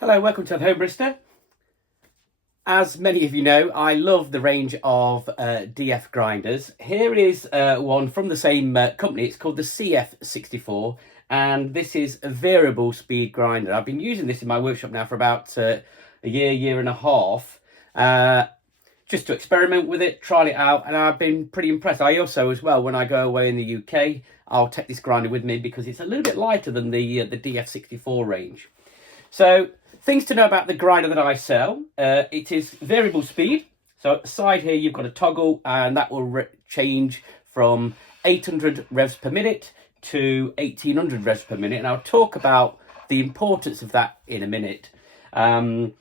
Hello, welcome to the Home Brister. As many of you know, I love the range of DF grinders. Here is one from the same company. It's called the CF64, and this is a variable speed grinder. I've been using this in my workshop now for about a year and a half, just to experiment with it, trial it out, and I've been pretty impressed. I also, as well, when I go away in the UK, I'll take this grinder with me because it's a little bit lighter than the DF64 range. So, things to know about the grinder that I sell. It is variable speed. So at the side here, you've got a toggle, and that will change from 800 revs per minute to 1800 revs per minute. And I'll talk about the importance of that in a minute. The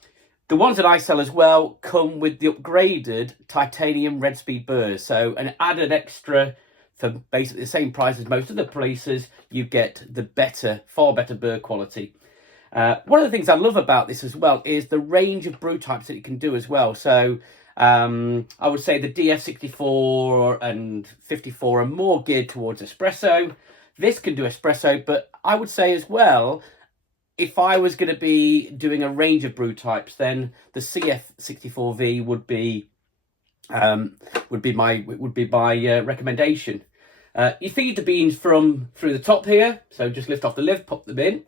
ones that I sell as well come with the upgraded titanium red speed burrs. So an added extra for basically the same price as most other places, you get the far better burr quality. One of the things I love about this as well is the range of brew types that it can do as well. So I would say the DF64 and 54 are more geared towards espresso. This can do espresso, but I would say as well, if I was going to be doing a range of brew types, then the CF64v would be my recommendation. You feed the beans through the top here, so just lift off the lid, pop them in.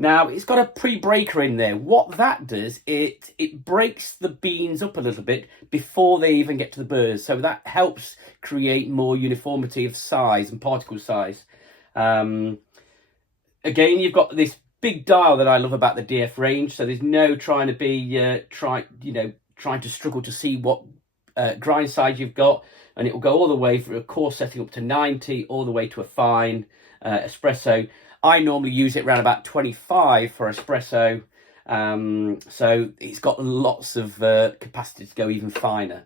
Now, it's got a pre-breaker in there. What that does, it breaks the beans up a little bit before they even get to the burrs. So that helps create more uniformity of size and particle size. Again, you've got this big dial that I love about the DF range. So there's no trying to struggle to see what grind size you've got. And it will go all the way from a coarse setting up to 90, all the way to a fine espresso. I normally use it around about 25 for espresso, so it's got lots of capacity to go even finer.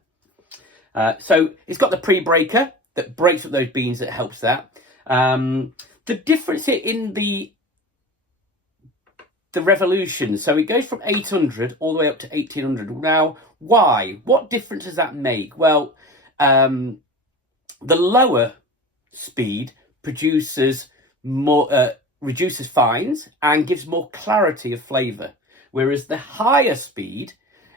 So it's got the pre-breaker that breaks up those beans, that helps that. The difference in the revolution, so it goes from 800 all the way up to 1800. Now, why? What difference does that make? Well, the lower speed produces more... reduces fines and gives more clarity of flavour. Whereas the higher speed,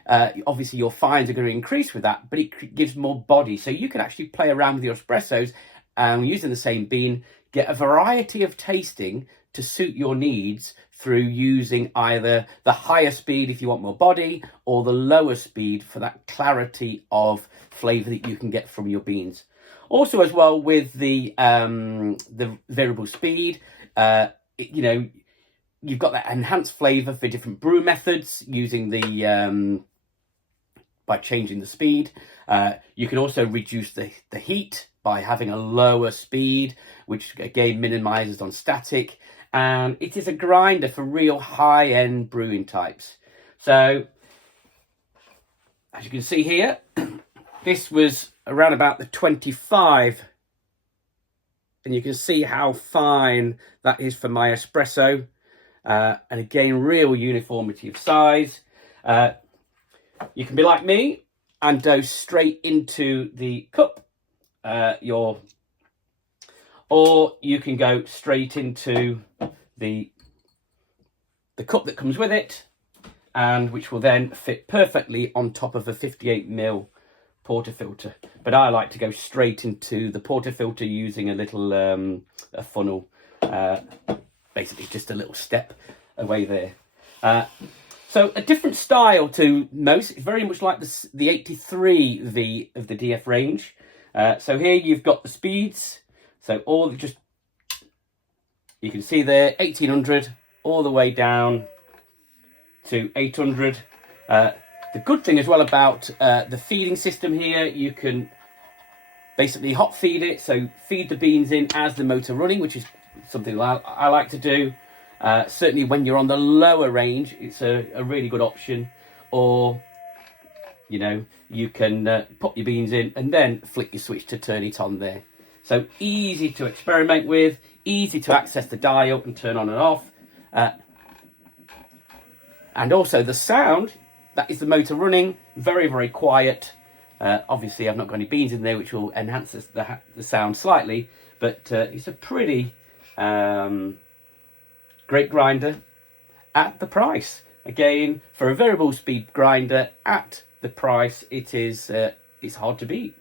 obviously your fines are going to increase with that, but it gives more body. So you can actually play around with your espressos and using the same bean, get a variety of tasting to suit your needs through using either the higher speed if you want more body, or the lower speed for that clarity of flavour that you can get from your beans. Also, as well, with the variable speed, you've got that enhanced flavour for different brew methods using by changing the speed. You can also reduce the heat by having a lower speed, which again minimises on static. And it is a grinder for real high-end brewing types. So, as you can see here, this was around about the 25, and you can see how fine that is for my espresso. And again, real uniformity of size. You can be like me and dose straight into the cup, or you can go straight into the cup that comes with it, and which will then fit perfectly on top of a 58mm portafilter. But I like to go straight into the portafilter using a little a funnel, basically just a little step away there. So a different style to most. It's very much like the 83V of the DF range. So here you've got the speeds. So you can see there 1800 all the way down to 800. The good thing as well about the feeding system here, you can basically hot feed it, so feed the beans in as the motor running, which is something I like to do. Certainly when you're on the lower range, it's a really good option. Or, you can pop your beans in and then flick your switch to turn it on there. So easy to experiment with, easy to access the dial and turn on and off. And also the sound, that is the motor running, very, very quiet. Obviously, I've not got any beans in there, which will enhance the sound slightly. But it's a pretty great grinder at the price. Again, for a variable speed grinder at the price, it's hard to beat.